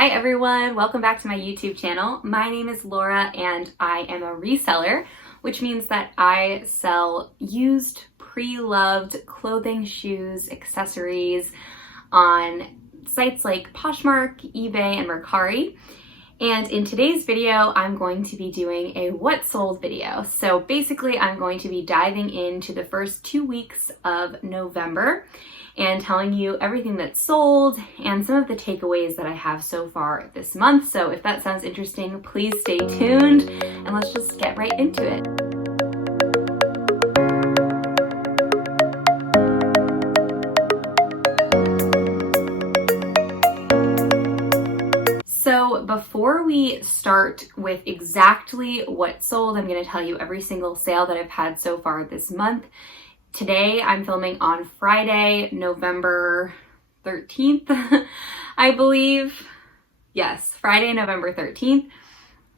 Hi everyone, welcome back to my YouTube channel. My name is Laura and I am a reseller, which means that I sell used, pre-loved clothing, shoes, accessories on sites like Poshmark, Ebay, and Mercari. And in today's video, I'm going to be doing a what sold video. So basically, I'm going to be diving into the first 2 weeks of November and telling you everything that's sold and some of the takeaways that I have so far this month. So if that sounds interesting, please stay tuned and let's just get right into it. So before we start with exactly what sold, I'm going to tell you every single sale that I've had so far this month. Today I'm filming on Friday, November 13th, I believe. Yes, Friday, November 13th.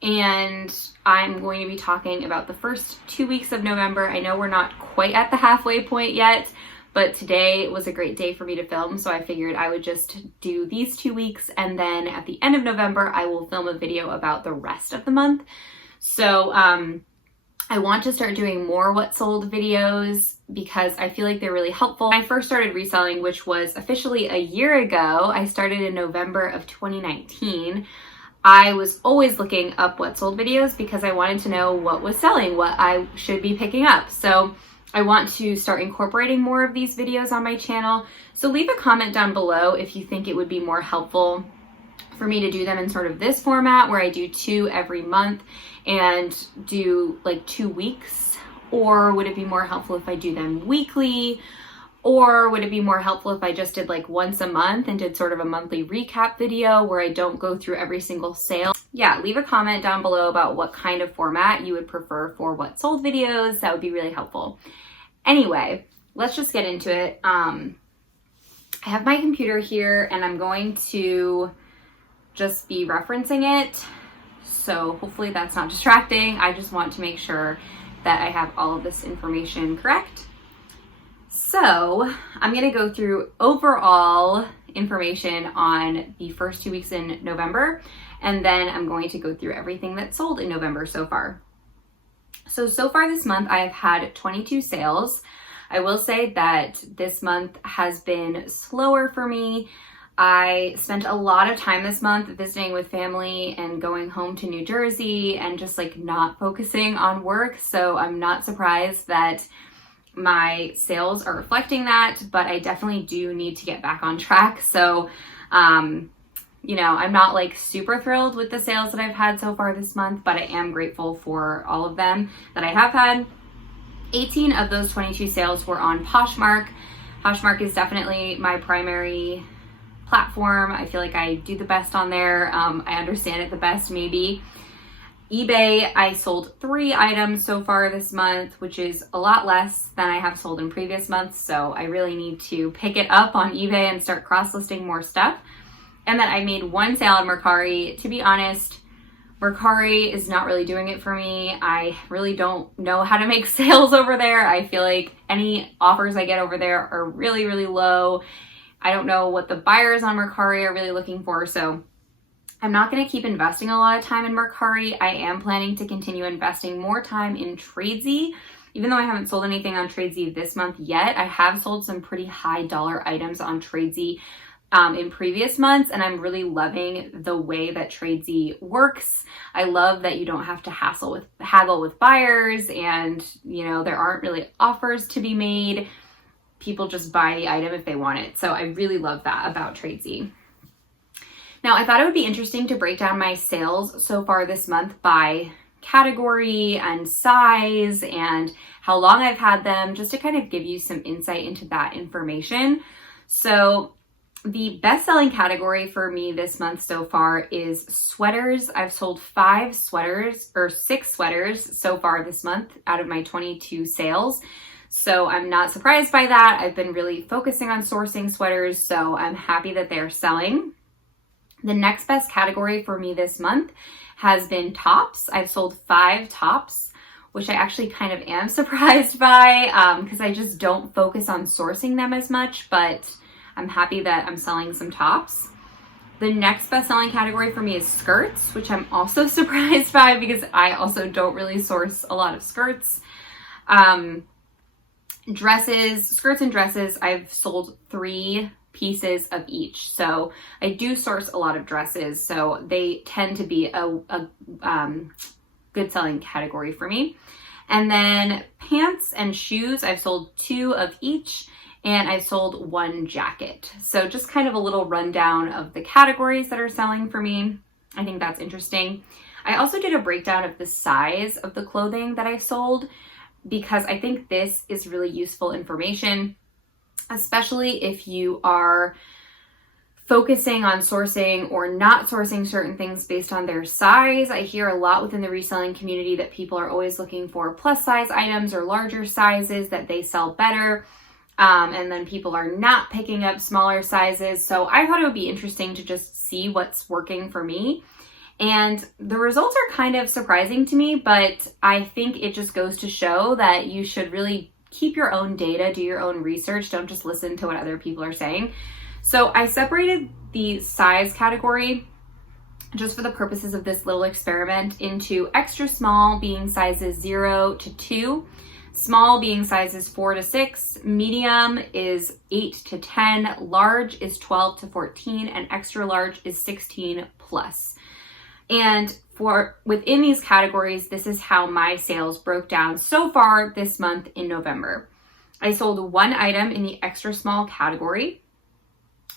And I'm going to be talking about the first 2 weeks of November. I know we're not quite at the halfway point yet, but today was a great day for me to film, so I figured I would just do these 2 weeks, and then at the end of November, I will film a video about the rest of the month. So I want to start doing more what sold videos because I feel like they're really helpful. When I first started reselling, which was officially a year ago, I started in November of 2019. I was always looking up what sold videos because I wanted to know what was selling, what I should be picking up. So I want to start incorporating more of these videos on my channel. So leave a comment down below if you think it would be more helpful for me to do them in sort of this format where I do 2 every month and do like 2 weeks, or would it be more helpful if I do them weekly, or would it be more helpful if I just did like once a month and did sort of a monthly recap video where I don't go through every single sale? Yeah, leave a comment down below about what kind of format you would prefer for what sold videos. That would be really helpful. Anyway, let's just get into it. I have my computer here and I'm going to just be referencing it. So hopefully that's not distracting. I just want to make sure that I have all of this information correct. So I'm going to go through overall information on the first 2 weeks in November, and then I'm going to go through everything that's sold in November so far. So far this month, I have had 22 sales. I will say that this month has been slower for me. I spent a lot of time this month visiting with family and going home to New Jersey and just like not focusing on work. So I'm not surprised that my sales are reflecting that, but I definitely do need to get back on track. So, you know, I'm not like super thrilled with the sales that I've had so far this month, but I am grateful for all of them that I have had. 18 of those 22 sales were on Poshmark. Poshmark is definitely my primary platform. I feel like I do the best on there. I understand it the best maybe. eBay, I sold 3 items so far this month, which is a lot less than I have sold in previous months. So I really need to pick it up on eBay and start cross-listing more stuff. And then I made 1 sale on Mercari. To be honest, Mercari is not really doing it for me. I really don't know how to make sales over there. I feel like any offers I get over there are really, really low. I don't know what the buyers on Mercari are really looking for, so I'm not going to keep investing a lot of time in Mercari. I am planning to continue investing more time in Tradesy. Even though I haven't sold anything on Tradesy this month yet, I have sold some pretty high dollar items on Tradesy in previous months, and I'm really loving the way that Tradesy works. I love that you don't have to haggle with buyers, and you know, there aren't really offers to be made. People just buy the item if they want it. So I really love that about Tradesy. Now, I thought it would be interesting to break down my sales so far this month by category and size and how long I've had them, just to kind of give you some insight into that information. So the best-selling category for me this month so far is sweaters. I've sold 6 sweaters so far this month out of my 22 sales. So I'm not surprised by that. I've been really focusing on sourcing sweaters, so I'm happy that they're selling. The next best category for me this month has been tops. I've sold 5 tops, which I actually kind of am surprised by because I just don't focus on sourcing them as much, but I'm happy that I'm selling some tops. The next best-selling category for me is skirts, which I'm also surprised by because I also don't really source a lot of skirts. Dresses, skirts and dresses, I've sold 3 pieces of each. So I do source a lot of dresses, so they tend to be a good selling category for me. And then pants and shoes, I've sold 2 of each, and I've sold 1 jacket. So just kind of a little rundown of the categories that are selling for me. I think that's interesting. I also did a breakdown of the size of the clothing that I sold because I think this is really useful information, especially if you are focusing on sourcing or not sourcing certain things based on their size. I hear a lot within the reselling community that people are always looking for plus size items or larger sizes that they sell better. And then people are not picking up smaller sizes. So I thought it would be interesting to just see what's working for me. And the results are kind of surprising to me, but I think it just goes to show that you should really keep your own data, do your own research, don't just listen to what other people are saying. So I separated the size category just for the purposes of this little experiment into extra small being sizes 0 to 2, small being sizes 4 to 6, medium is 8 to 10, large is 12 to 14, and extra large is 16 plus. And for within these categories, this is how my sales broke down so far this month in November. I sold 1 item in the extra small category.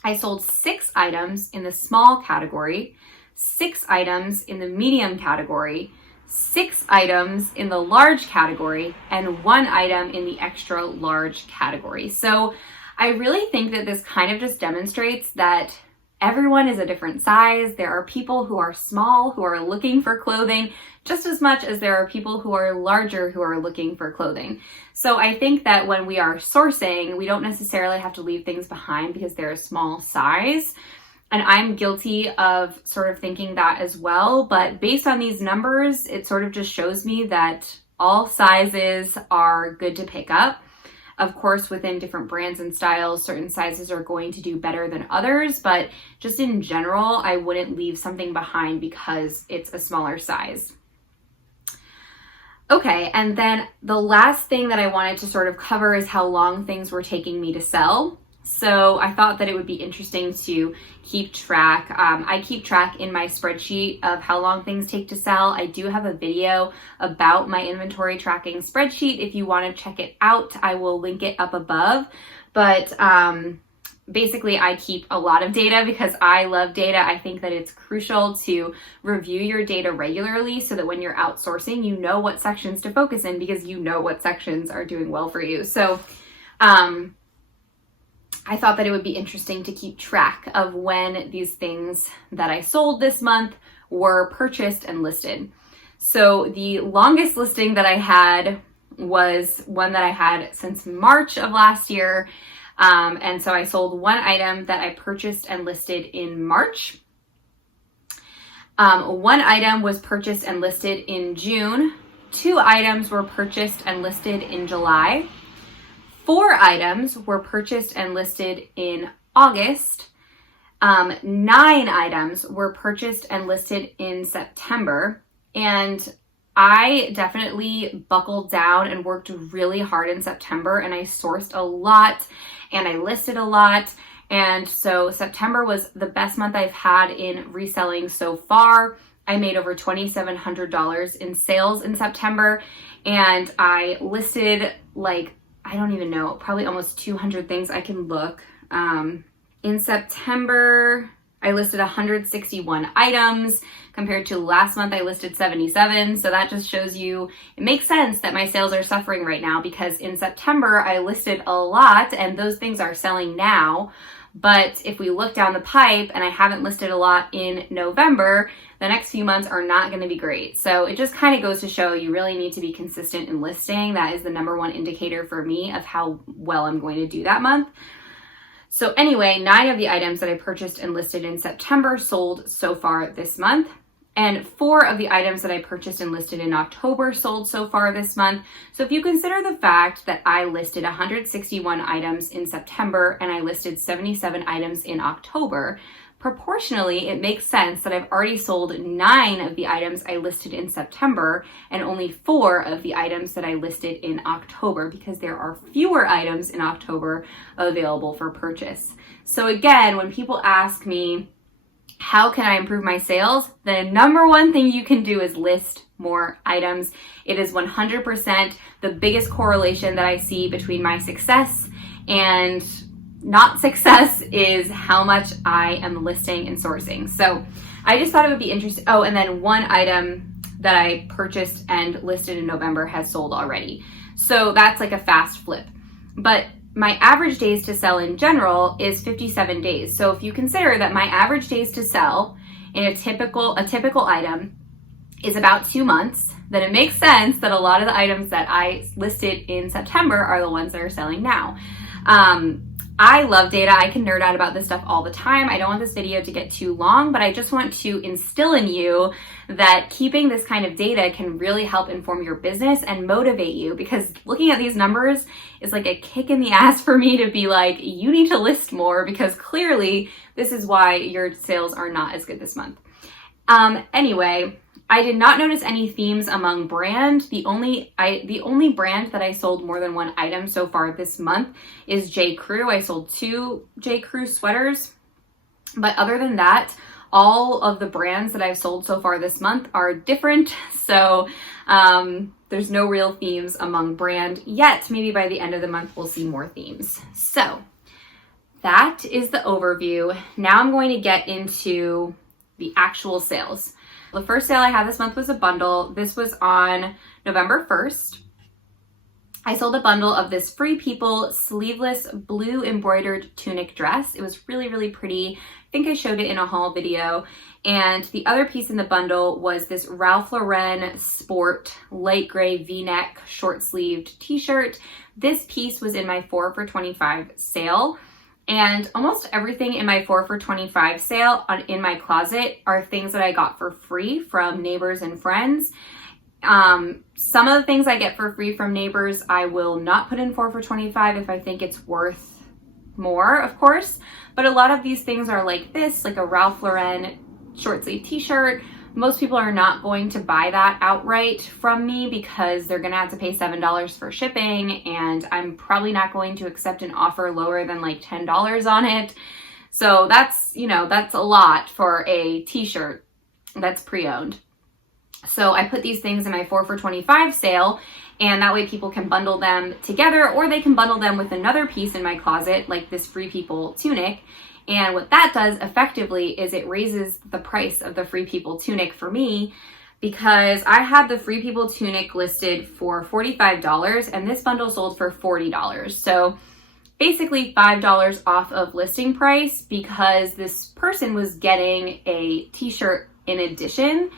I sold 6 items in the small category, 6 items in the medium category, 6 items in the large category, and 1 item in the extra large category. So I really think that this kind of just demonstrates that everyone is a different size. There are people who are small who are looking for clothing just as much as there are people who are larger who are looking for clothing. So I think that when we are sourcing, we don't necessarily have to leave things behind because they're a small size. And I'm guilty of sort of thinking that as well. But based on these numbers, it sort of just shows me that all sizes are good to pick up. Of course, within different brands and styles, certain sizes are going to do better than others, but just in general, I wouldn't leave something behind because it's a smaller size. Okay, and then the last thing that I wanted to sort of cover is how long things were taking me to sell. So I thought that it would be interesting to keep track. I keep track in my spreadsheet of how long things take to sell. I do have a video about my inventory tracking spreadsheet. If you want to check it out, I will link it up above. But basically, I keep a lot of data because I love data. I think that it's crucial to review your data regularly so that when you're outsourcing, you know what sections to focus in because you know what sections are doing well for you. So I thought that it would be interesting to keep track of when these things that I sold this month were purchased and listed. So the longest listing that I had was one that I had since March of last year. And so I sold 1 item that I purchased and listed in March. 1 item was purchased and listed in June. 2 items were purchased and listed in July. 4 items were purchased and listed in August. 9 items were purchased and listed in September. And I definitely buckled down and worked really hard in September, and I sourced a lot and I listed a lot. And so September was the best month I've had in reselling so far. I made over $2,700 in sales in September, and I listed I don't even know, probably almost 200 things. I can look. In September, I listed 161 items compared to last month I listed 77. So that just shows you, it makes sense that my sales are suffering right now because in September I listed a lot and those things are selling now. But if we look down the pipe and I haven't listed a lot in November, the next few months are not going to be great. So it just kind of goes to show you really need to be consistent in listing. That is the number one indicator for me of how well I'm going to do that month. So anyway, 9 of the items that I purchased and listed in September sold so far this month. And 4 of the items that I purchased and listed in October sold so far this month. So if you consider the fact that I listed 161 items in September and I listed 77 items in October, proportionally, it makes sense that I've already sold 9 of the items I listed in September and only 4 of the items that I listed in October, because there are fewer items in October available for purchase. So again, when people ask me, how can I improve my sales? The number one thing you can do is list more items. It is 100% the biggest correlation that I see between my success and not success is how much I am listing and sourcing. So I just thought it would be interesting. Oh, and then one item that I purchased and listed in November has sold already. So that's like a fast flip. But my average days to sell in general is 57 days. So if you consider that my average days to sell in a typical item is about 2 months, then it makes sense that a lot of the items that I listed in September are the ones that are selling now. I love data. I can nerd out about this stuff all the time. I don't want this video to get too long, but I just want to instill in you that keeping this kind of data can really help inform your business and motivate you, because looking at these numbers is like a kick in the ass for me to be like, you need to list more, because clearly this is why your sales are not as good this month. Anyway, I did not notice any themes among brand. The only brand that I sold more than one item so far this month is J. Crew. I sold 2 J. Crew sweaters. But other than that, all of the brands that I've sold so far this month are different. So there's no real themes among brand yet. Maybe by the end of the month, we'll see more themes. So that is the overview. Now I'm going to get into the actual sales. The first sale I had this month was a bundle. This was on November 1st. I sold a bundle of this Free People sleeveless blue embroidered tunic dress. It was really, really pretty. I think I showed it in a haul video. And the other piece in the bundle was this Ralph Lauren Sport light gray V-neck short sleeved t-shirt. This piece was in my 4 for $25 sale. And almost everything in my 4 for $25 sale in my closet are things that I got for free from neighbors and friends. Some of the things I get for free from neighbors, I will not put in 4 for $25 if I think it's worth more, of course. But a lot of these things are like this, like a Ralph Lauren short sleeve t-shirt. Most people are not going to buy that outright from me because they're gonna have to pay $7 for shipping, and I'm probably not going to accept an offer lower than like $10 on it. So that's, that's a lot for a t-shirt that's pre-owned. So I put these things in my 4 for $25 sale, and that way people can bundle them together, or they can bundle them with another piece in my closet, like this Free People tunic. And what that does effectively is it raises the price of the Free People tunic for me, because I had the Free People tunic listed for $45 and this bundle sold for $40. So basically $5 off of listing price, because this person was getting a t-shirt in addition.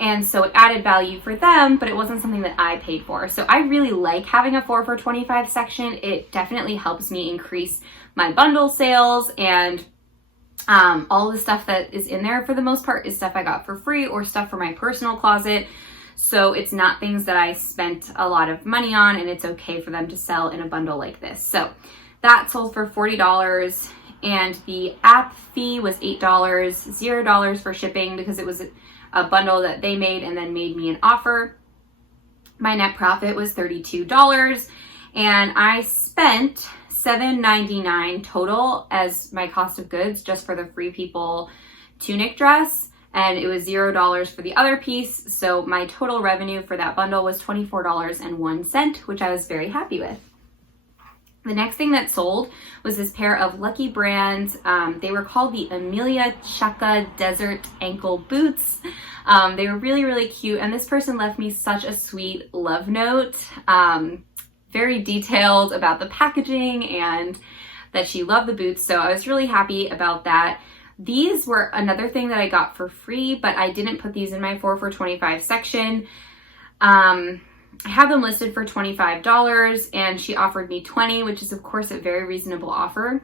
And so it added value for them, but it wasn't something that I paid for. So I really like having a 4 for $25 section. It definitely helps me increase my bundle sales, and all the stuff that is in there for the most part is stuff I got for free or stuff for my personal closet. So it's not things that I spent a lot of money on, and it's okay for them to sell in a bundle like this. So that sold for $40, and the app fee was $8, $0 for shipping because it was a bundle that they made and then made me an offer. My net profit was $32, and I spent $7.99 total as my cost of goods just for the Free People tunic dress, and it was $0 for the other piece. So my total revenue for that bundle was $24.01, which I was very happy with. The next thing that sold was this pair of Lucky Brand. They were called the Amelia Chaka Desert Ankle Boots. They were really, really cute, and this person left me such a sweet love note. Very detailed about the packaging and that she loved the boots. So I was really happy about that. These were another thing that I got for free, but I didn't put these in my 4 for $25 section. I have them listed for $25, and she offered me $20, which is of course a very reasonable offer.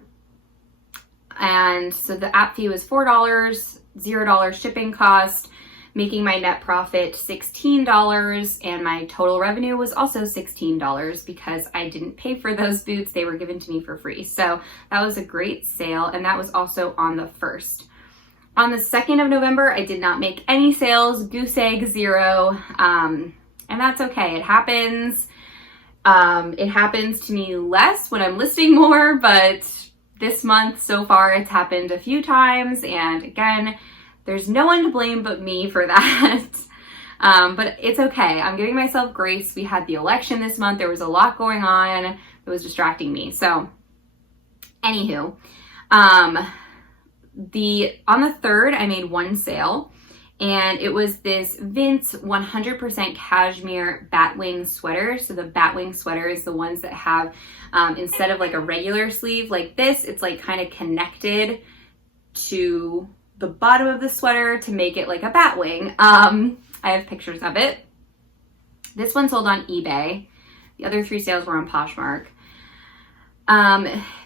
And so the app fee was $4, $0 shipping cost, making my net profit $16, and my total revenue was also $16 because I didn't pay for those boots. They were given to me for free. So that was a great sale, and that was also on the 1st. On the 2nd of November, I did not make any sales, goose egg 0, and that's okay. It happens. It happens to me less when I'm listing more, but this month so far it's happened a few times, and again, there's no one to blame but me for that. But it's okay. I'm giving myself grace. We had the election this month. There was a lot going on. It was distracting me. So anywho, on the 3rd, I made one sale, and it was this Vince 100% cashmere batwing sweater. So the batwing sweater is the ones that have, instead of like a regular sleeve like this, it's like kind of connected to the bottom of the sweater to make it like a batwing. I have pictures of it. This one sold on eBay. The other 3 sales were on Poshmark.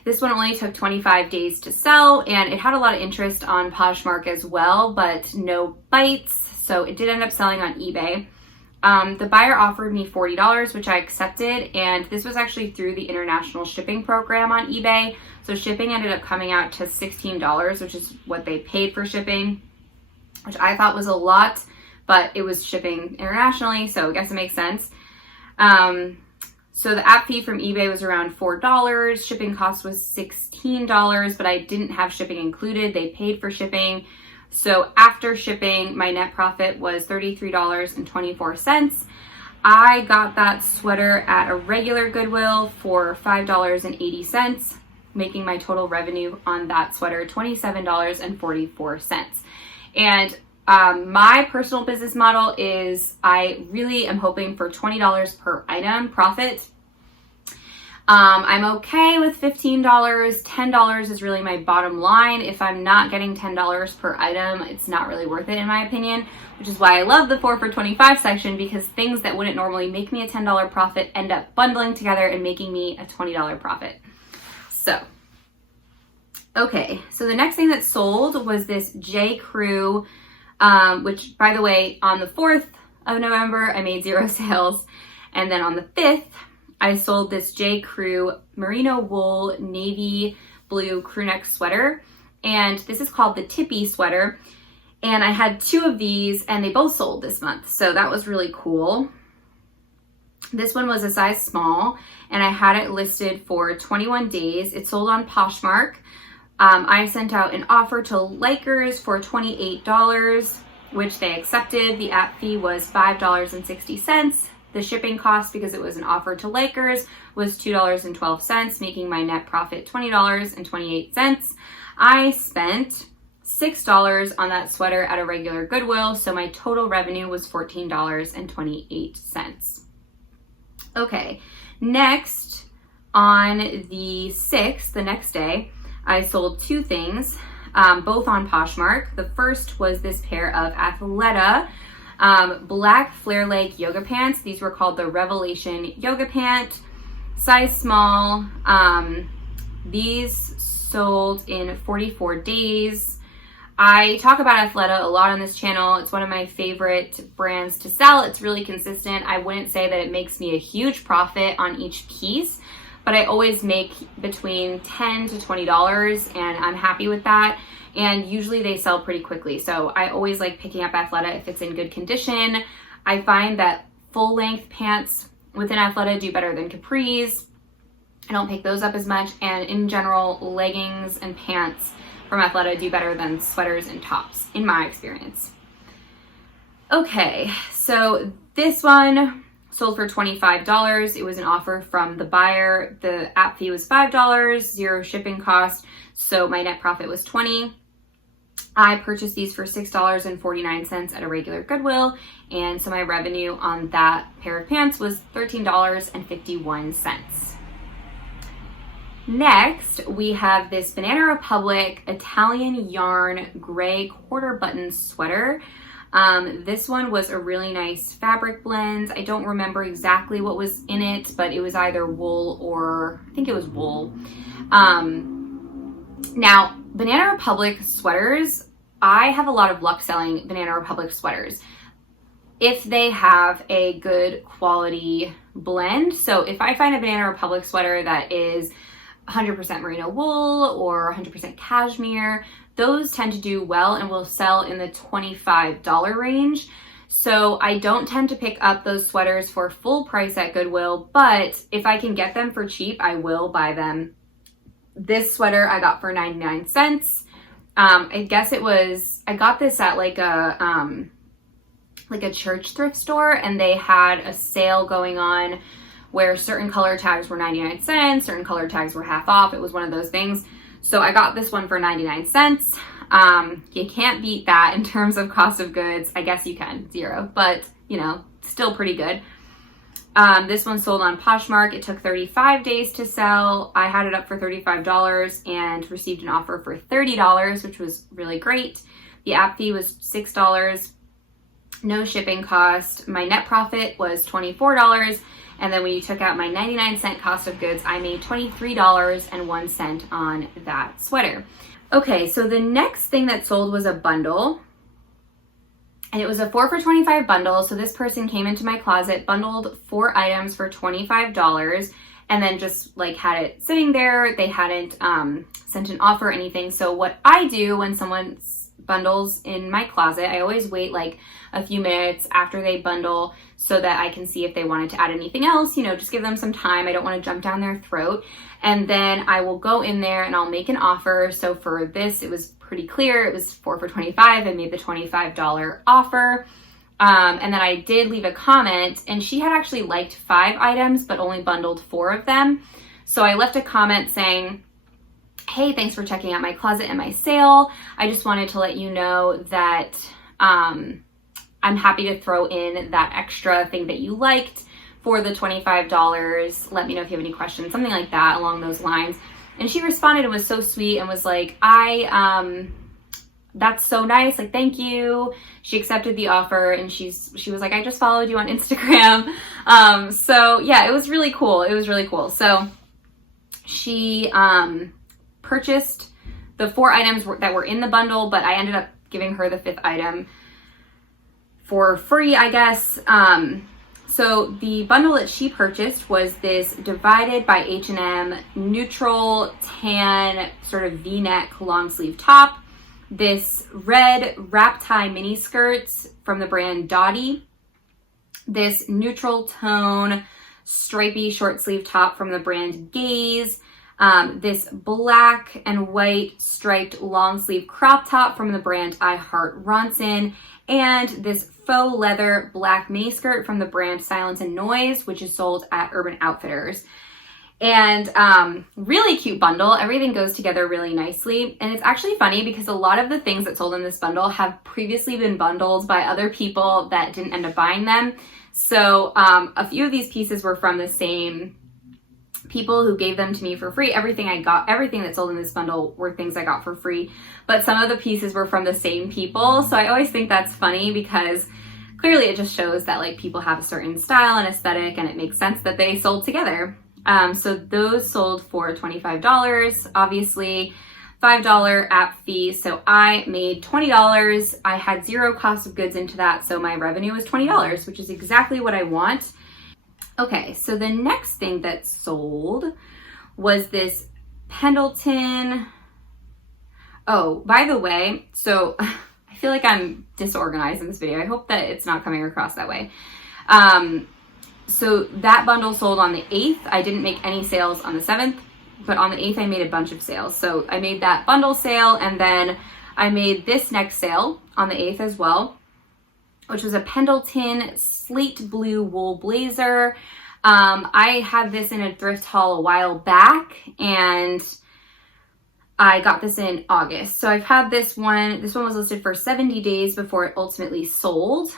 This one only took 25 days to sell, and it had a lot of interest on Poshmark as well, but no bites, so it did end up selling on eBay. The buyer offered me $40, which I accepted, and this was actually through the international shipping program on eBay, so shipping ended up coming out to $16, which is what they paid for shipping, which I thought was a lot, but it was shipping internationally, so I guess it makes sense. So the app fee from eBay was around $4. Shipping cost was $16, but I didn't have shipping included. They paid for shipping. So after shipping, my net profit was $33.24. I got that sweater at a regular Goodwill for $5.80, making my total revenue on that sweater $27.44. And my personal business model is I really am hoping for $20 per item profit. I'm okay with $15. $10 is really my bottom line. If I'm not getting $10 per item, it's not really worth it in my opinion, which is why I love the 4 for 25 section, because things that wouldn't normally make me a $10 profit end up bundling together and making me a $20 profit. So, okay, so the next thing that sold was this J. Crew, which, by the way, on the 4th of November, I made 0 sales. And then on the 5th, I sold this J. Crew merino wool navy blue crew neck sweater. And this is called the Tippy sweater. And I had 2 of these, and they both sold this month. So that was really cool. This one was a size small, and I had it listed for 21 days. It sold on Poshmark. I sent out an offer to Likers for $28, which they accepted. The app fee was $5.60. The shipping cost, because it was an offer to Likers, was $2.12, making my net profit $20.28. I spent $6 on that sweater at a regular Goodwill, so my total revenue was $14.28. Okay, next, on the 6th, the next day, I sold 2 things, both on Poshmark. The first was this pair of Athleta black flare leg yoga pants. These were called the Revelation Yoga Pant, size small. These sold in 44 days. I talk about Athleta a lot on this channel. It's one of my favorite brands to sell. It's really consistent. I wouldn't say that it makes me a huge profit on each piece, but I always make between $10 to $20, and I'm happy with that. And usually they sell pretty quickly. So I always like picking up Athleta if it's in good condition. I find that full length pants within Athleta do better than capris. I don't pick those up as much. And in general, leggings and pants from Athleta do better than sweaters and tops, in my experience. Okay, so this one sold for $25. It was an offer from the buyer. The app fee was $5, 0 shipping cost. So my net profit was $20. I purchased these for $6.49 at a regular Goodwill, and so my revenue on that pair of pants was $13.51. Next, we have this Banana Republic Italian yarn gray quarter button sweater. This one was a really nice fabric blend. I don't remember exactly what was in it, but it was either wool or, I think it was wool. Now, Banana Republic sweaters, I have a lot of luck selling Banana Republic sweaters if they have a good quality blend. So if I find a Banana Republic sweater that is 100% merino wool or 100% cashmere, those tend to do well and will sell in the $25 range. So I don't tend to pick up those sweaters for full price at Goodwill, but if I can get them for cheap, I will buy them. This sweater I got for 99 cents. I guess I got this at like a church thrift store, and they had a sale going on where certain color tags were 99 cents, certain color tags were half off. It was one of those things. So I got this one for 99 cents. You can't beat that in terms of cost of goods. I guess you can, 0, but you know, still pretty good. This one sold on Poshmark. It took 35 days to sell. I had it up for $35 and received an offer for $30, which was really great. The app fee was $6, no shipping cost. My net profit was $24. And then when you took out my 99-cent cost of goods, I made $23.01 on that sweater. Okay, so the next thing that sold was a bundle. And it was a 4 for $25 bundle. So this person came into my closet, bundled 4 items for $25, and then just like had it sitting there. They hadn't sent an offer or anything. So what I do when someone bundles in my closet, I always wait like a few minutes after they bundle so that I can see if they wanted to add anything else, you know, just give them some time. I don't want to jump down their throat. And then I will go in there and I'll make an offer. So for this, it was pretty clear. It was 4 for $25. I made the $25 offer. And then I did leave a comment, and she had actually liked 5 items, but only bundled 4 of them. So I left a comment saying, hey, thanks for checking out my closet and my sale. I just wanted to let you know that I'm happy to throw in that extra thing that you liked for the $25. Let me know if you have any questions, something like that along those lines. And she responded and was so sweet and was like, that's so nice. Like, thank you. She accepted the offer, and she was like, I just followed you on Instagram. So yeah, it was really cool. It was really cool. So she purchased the 4 items that were in the bundle, but I ended up giving her the 5th item for free, I guess. So the bundle that she purchased was this Divided by H&M neutral tan sort of V-neck long sleeve top, this red wrap tie mini skirts from the brand Dottie, this neutral tone stripy short sleeve top from the brand Gaze, this black and white striped long sleeve crop top from the brand I Heart Ronson, and this faux leather black mini skirt from the brand Silence and Noise, which is sold at Urban Outfitters. And really cute bundle. Everything goes together really nicely. And it's actually funny because a lot of the things that sold in this bundle have previously been bundled by other people that didn't end up buying them. So a few of these pieces were from the same people who gave them to me for free. Everything that sold in this bundle were things I got for free, but some of the pieces were from the same people. So I always think that's funny because clearly it just shows that like people have a certain style and aesthetic, and it makes sense that they sold together. So those sold for $25, obviously $5 app fee. So I made $20. I had 0 cost of goods into that. So my revenue was $20, which is exactly what I want. Okay, so the next thing that sold was this Pendleton. Oh, by the way, so I feel like I'm disorganized in this video. I hope that it's not coming across that way. So that bundle sold on the 8th. I didn't make any sales on the 7th, but on the 8th I made a bunch of sales. So I made that bundle sale, and then I made this next sale on the 8th as well, which was a Pendleton slate blue wool blazer. I had this in a thrift haul a while back, and I got this in August. So I've had this one. This one was listed for 70 days before it ultimately sold.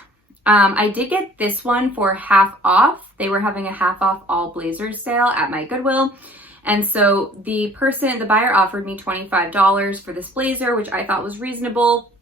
I did get this one for half off. They were having a half off all blazers sale at my Goodwill. And so the buyer offered me $25 for this blazer, which I thought was reasonable.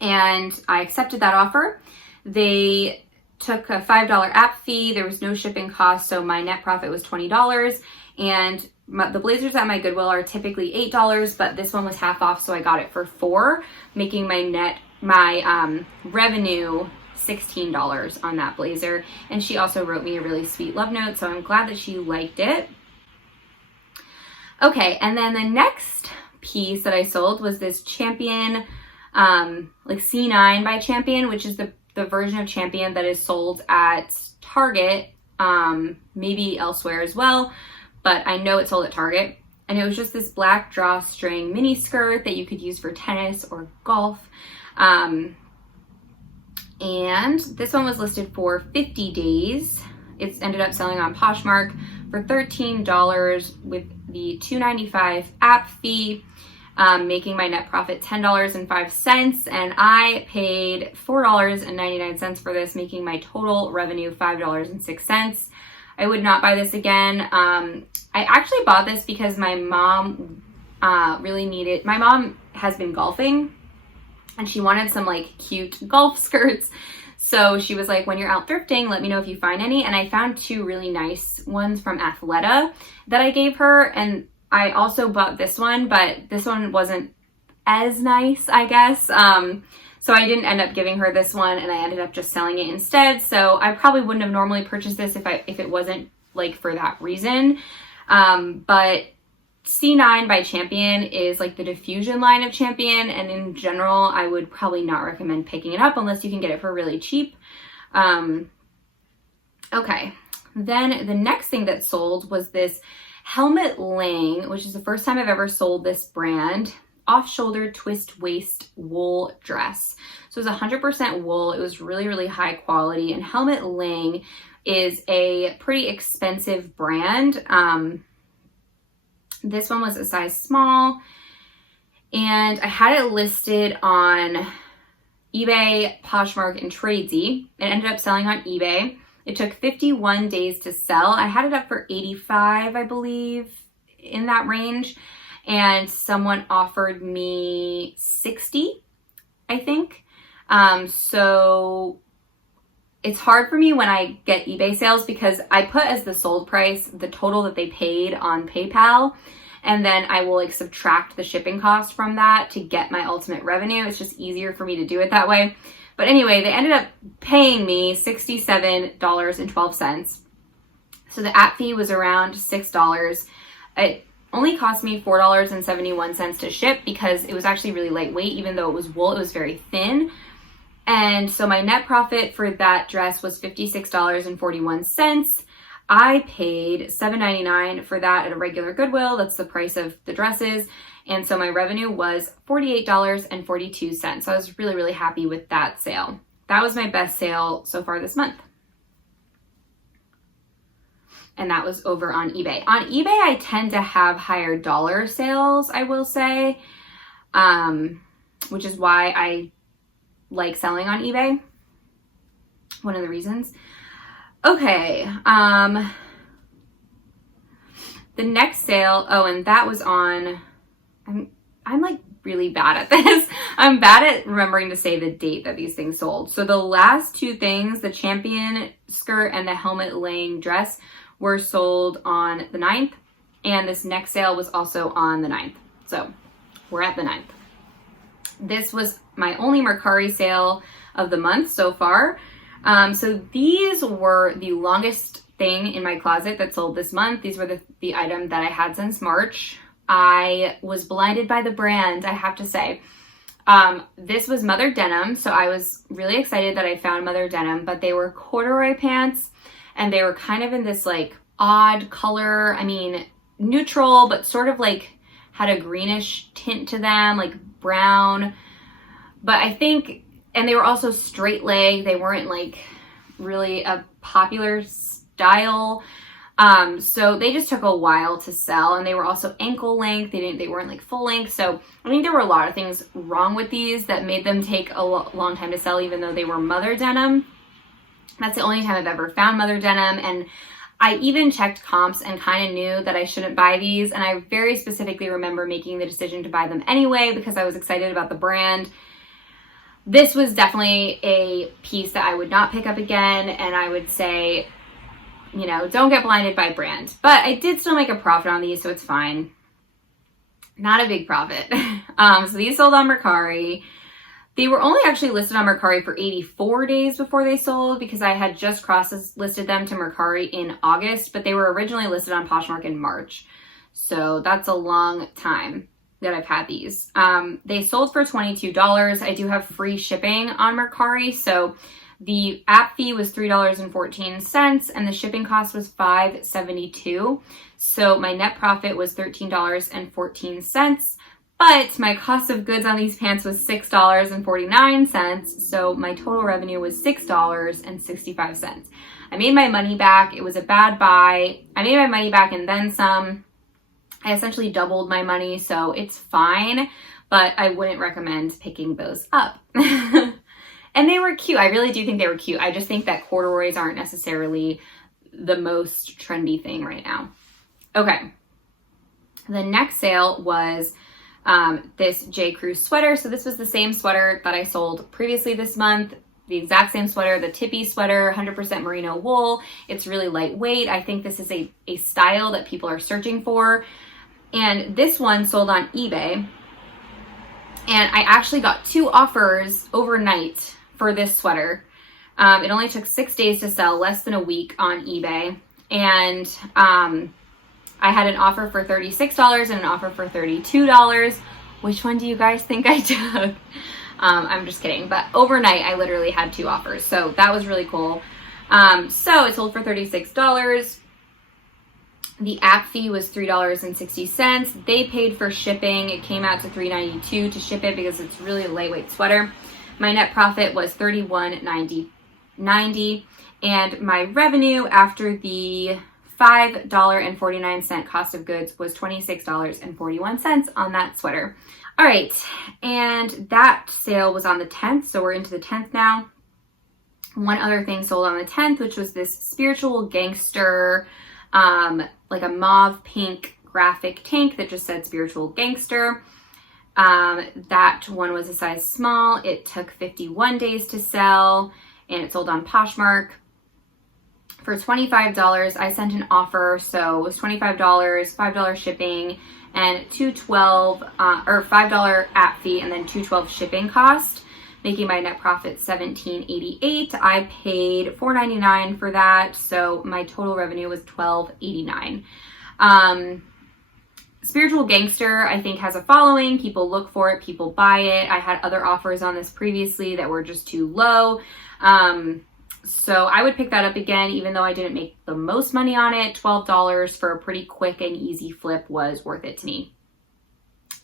And I accepted that offer. They took a $5 app fee. There was no shipping cost. So my net profit was $20. And the blazers at my Goodwill are typically $8, but this one was half off. So I got it for $4, making my revenue $16 on that blazer. And she also wrote me a really sweet love note, so I'm glad that she liked it. Okay, and then the next piece that I sold was this Champion, like C9 by Champion, which is the version of Champion that is sold at Target, maybe elsewhere as well, but I know it's sold at Target. And it was just this black drawstring mini skirt that you could use for tennis or golf. And this one was listed for 50 days. It's ended up selling on Poshmark for $13 with the $2.95 app fee, making my net profit $10.05. And I paid $4.99 for this, making my total revenue $5.06. I would not buy this again. I actually bought this because my mom my mom has been golfing and she wanted some like cute golf skirts. So she was like, when you're out thrifting, let me know if you find any. And I found two really nice ones from Athleta that I gave her. And I also bought this one, but this one wasn't as nice, I guess. So I didn't end up giving her this one and I ended up just selling it instead. So I probably wouldn't have normally purchased this if it wasn't like for that reason. But C9 by Champion is like the diffusion line of Champion, and in general, I would probably not recommend picking it up unless you can get it for really cheap. Okay, then the next thing that sold was this Helmut Lang, which is the first time I've ever sold this brand, off-shoulder twist waist wool dress. So it was 100% wool. It was really, really high quality, and Helmut Lang is a pretty expensive brand. This one was a size small, and I had it listed on eBay, Poshmark, and Tradesy. It ended up selling on eBay. It took 51 days to sell. I had it up for 85, I believe, in that range, and someone offered me 60, I think. So it's hard for me when I get eBay sales because I put as the sold price the total that they paid on PayPal, and then I will like subtract the shipping cost from that to get my ultimate revenue. It's just easier for me to do it that way. But anyway, they ended up paying me $67.12. So the app fee was around $6. It only cost me $4.71 to ship because it was actually really lightweight. Even though it was wool, it was very thin. And so my net profit for that dress was $56.41. I paid $7.99 for that at a regular Goodwill. That's the price of the dresses. And so my revenue was $48.42. So I was really, really happy with that sale. That was my best sale so far this month. And that was over on eBay. On eBay, I tend to have higher dollar sales, I will say, which is why I like selling on eBay. One of the reasons. Okay. The next sale, and that was on, I'm like really bad at this. I'm bad at remembering to say the date that these things sold. So the last two things, the Champion skirt and the Helmut Lang dress, were sold on the 9th. And this next sale was also on the 9th. So we're at the 9th. This was my only Mercari sale of the month so far. So these were the longest thing in my closet that sold this month. These were the item that I had since March. I was blinded by the brand, I have to say. This was Mother Denim, so I was really excited that I found Mother Denim, but they were corduroy pants, and they were kind of in this like odd color. I mean, neutral, but sort of like had a greenish tint to them, like brown. But I think, and they were also straight leg. They weren't like really a popular style. So they just took a while to sell, and they were also ankle length. They weren't like full length. So I think there were a lot of things wrong with these that made them take a long time to sell, even though they were Mother Denim. That's the only time I've ever found Mother Denim. And I even checked comps and kind of knew that I shouldn't buy these. And I very specifically remember making the decision to buy them anyway because I was excited about the brand. This was definitely a piece that I would not pick up again. And I would say, you know, don't get blinded by brand. But I did still make a profit on these, so it's fine. Not a big profit. So these sold on Mercari. They were only actually listed on Mercari for 84 days before they sold because I had just cross-listed them to Mercari in August, but they were originally listed on Poshmark in March. So that's a long time. that I've had these. They sold for $22. I do have free shipping on Mercari, so the app fee was $3.14 and the shipping cost was $5.72. So my net profit was $13.14, but my cost of goods on these pants was $6.49. So my total revenue was $6.65. I made my money back. It was a bad buy. I made my money back and then some. I essentially doubled my money, so it's fine, but I wouldn't recommend picking those up. And they were cute. I really do think they were cute. I just think that corduroys aren't necessarily the most trendy thing right now. Okay. The next sale was this J. Crew sweater. So this was the same sweater that I sold previously this month. The exact same sweater, the tippy sweater, 100% merino wool. It's really lightweight. I think this is a style that people are searching for. And this one sold on eBay. And I actually got 2 offers overnight for this sweater. It only took 6 days to sell, less than a week on eBay. And I had an offer for $36 and an offer for $32. Which one do you guys think I took? I'm just kidding. But overnight, I literally had 2 offers. So that was really cool. So it sold for $36. The app fee was $3.60. They paid for shipping. It came out to $3.92 to ship it because it's really a lightweight sweater. My net profit was $31.90, and my revenue after the $5.49 cost of goods was $26.41 on that sweater. All right, and that sale was on the 10th, so we're into the 10th now. One other thing sold on the 10th, which was this Spiritual Gangster, like a mauve pink graphic tank that just said Spiritual Gangster. That one was a size small. It took 51 days to sell, and it sold on Poshmark for $25. I sent an offer, so it was $25, $5 shipping, and $5 app fee, and then $2.12 shipping cost, making my net profit $17.88. I paid $4.99 for that, so my total revenue was $12.89. Spiritual Gangster, I think, has a following. People look for it. People buy it. I had other offers on this previously that were just too low. So I would pick that up again, even though I didn't make the most money on it. $12 for a pretty quick and easy flip was worth it to me.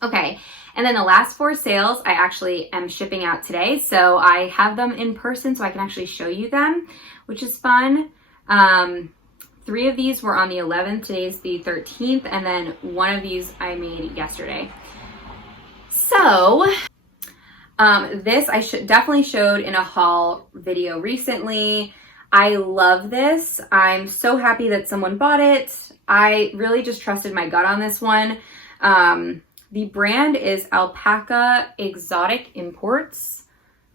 Okay, and then the last 4 sales I actually am shipping out today. So I have them in person so I can actually show you them, which is fun. 3 of these were on the 11th. Today's the 13th. And then one of these I made yesterday. So this I definitely showed in a haul video recently. I love this. I'm so happy that someone bought it. I really just trusted my gut on this one. The brand is Alpaca Exotic Imports.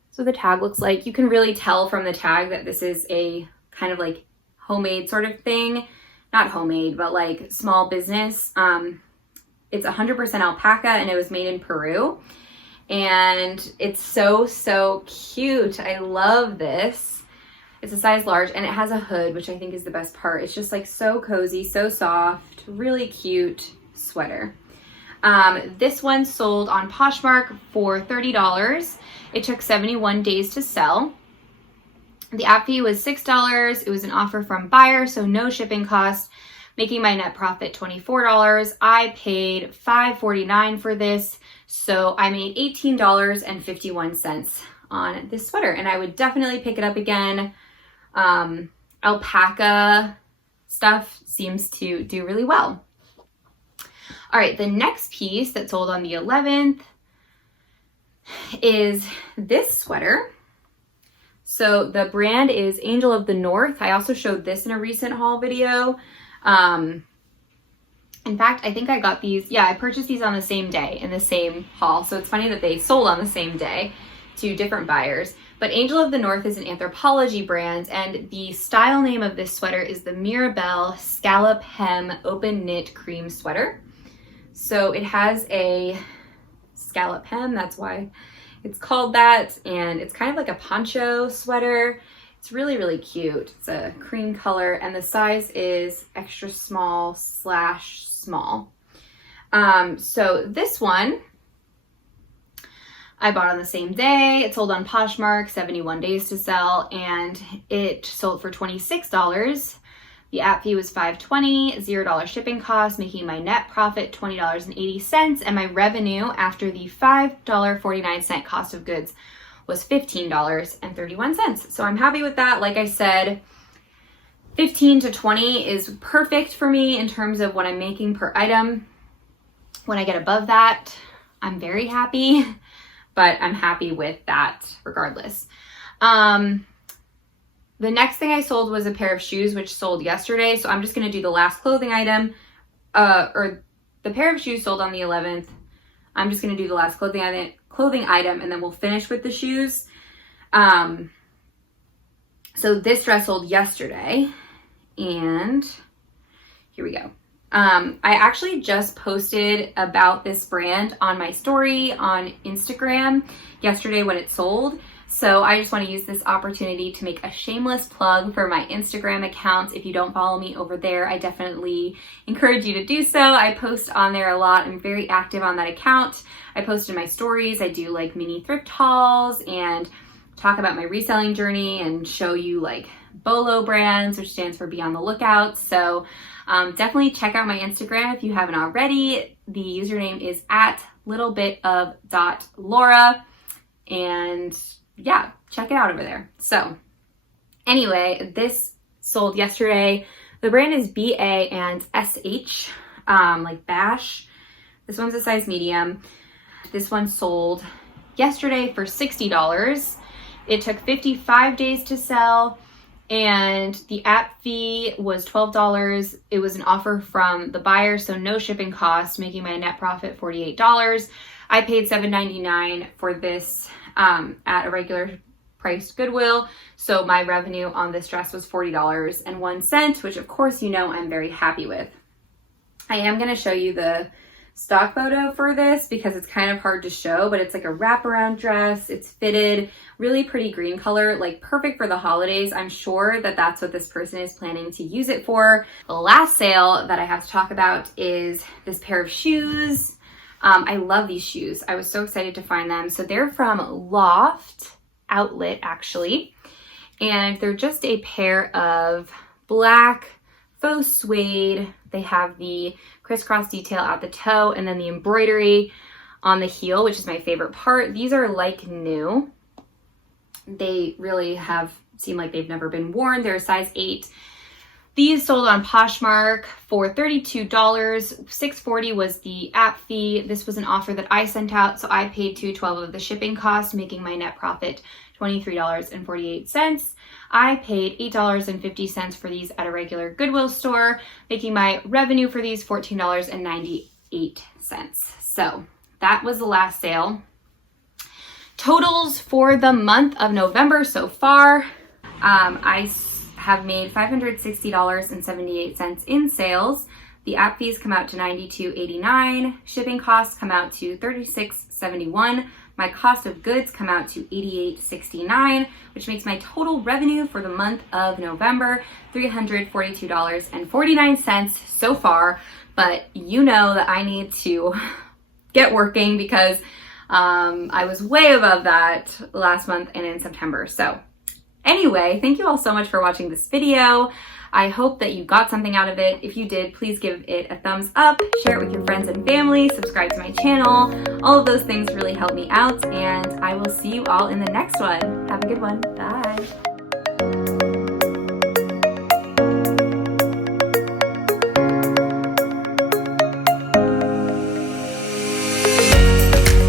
So the tag looks like, you can really tell from the tag that this is a kind of like homemade sort of thing. Not homemade, but like small business. It's 100% alpaca and it was made in Peru. And it's so cute. I love this. It's a size large and it has a hood, which I think is the best part. It's just like so cozy, so soft, really cute sweater. This one sold on Poshmark for $30. It took 71 days to sell. The app fee was $6. It was an offer from buyer, so no shipping cost, making my net profit $24. I paid $5.49 for this, so I made $18.51 on this sweater, and I would definitely pick it up again. Alpaca stuff seems to do really well. All right, the next piece that sold on the 11th is this sweater. So the brand is Angel of the North. I also showed this in a recent haul video. In fact, I think I got these. Yeah, I purchased these on the same day in the same haul. So it's funny that they sold on the same day to different buyers. But Angel of the North is an Anthropologie brand, and the style name of this sweater is the Mirabelle Scallop Hem Open Knit Cream Sweater. So it has a scallop hem, that's why it's called that, and it's kind of like a poncho sweater. It's really cute. It's a cream color, and the size is extra small / small. So this one I bought on the same day. It sold on Poshmark, 71 days to sell, and it sold for $26. The app fee was $5.20, $0 shipping cost, making my net profit $20.80, and my revenue after the $5.49 cost of goods was $15.31. So I'm happy with that. Like I said, 15 to 20 is perfect for me in terms of what I'm making per item. When I get above that, I'm very happy, but I'm happy with that regardless. The next thing I sold was a pair of shoes, which sold yesterday. So I'm just going to do the last clothing item, or the pair of shoes sold on the 11th. I'm just going to do the last clothing item, and then we'll finish with the shoes. So this dress sold yesterday, and here we go. I actually just posted about this brand on my story on Instagram yesterday when it sold. So I just want to use this opportunity to make a shameless plug for my Instagram accounts. If you don't follow me over there, I definitely encourage you to do so. I post on there a lot. I'm very active on that account. I post in my stories. I do like mini thrift hauls and talk about my reselling journey and show you like BOLO brands, which stands for Be on the Lookout. So definitely check out my Instagram if you haven't already. The username is at littlebitof.laura, and yeah, check it out over there. So anyway, this sold yesterday. The brand is BA and SH, like Bash. This one's a size medium. This one sold yesterday for $60. It took 55 days to sell, and the app fee was $12. It was an offer from the buyer, so no shipping cost, making my net profit $48. I paid $7.99 for this at a regular priced Goodwill, so my revenue on this dress was $40.01, which of course you know I'm very happy with. I am going to show you the stock photo for this because it's kind of hard to show, but it's like a wraparound dress. It's fitted, really pretty green color, like perfect for the holidays. I'm sure that that's what this person is planning to use it for. The last sale that I have to talk about is this pair of shoes. I love these shoes. I was so excited to find them. So they're from Loft Outlet actually, and they're just a pair of black faux suede. They have the crisscross detail at the toe and then the embroidery on the heel, which is my favorite part. These are like new. They really seem like they've never been worn. They're a size 8. These sold on Poshmark for $32. $6.40 was the app fee. This was an offer that I sent out, so I paid $2.12 of the shipping cost, making my net profit $23.48. I paid $8.50 for these at a regular Goodwill store, making my revenue for these $14.98. So that was the last sale. Totals for the month of November so far, I have made $560.78 in sales. The app fees come out to $92.89. Shipping costs come out to $36.71. My cost of goods come out to $88.69, which makes my total revenue for the month of November $342.49 so far. But you know that I need to get working because I was way above that last month and in September. So anyway, thank you all so much for watching this video. I hope that you got something out of it. If you did, please give it a thumbs up, share it with your friends and family, subscribe to my channel. All of those things really help me out, and I will see you all in the next one. Have a good one. Bye.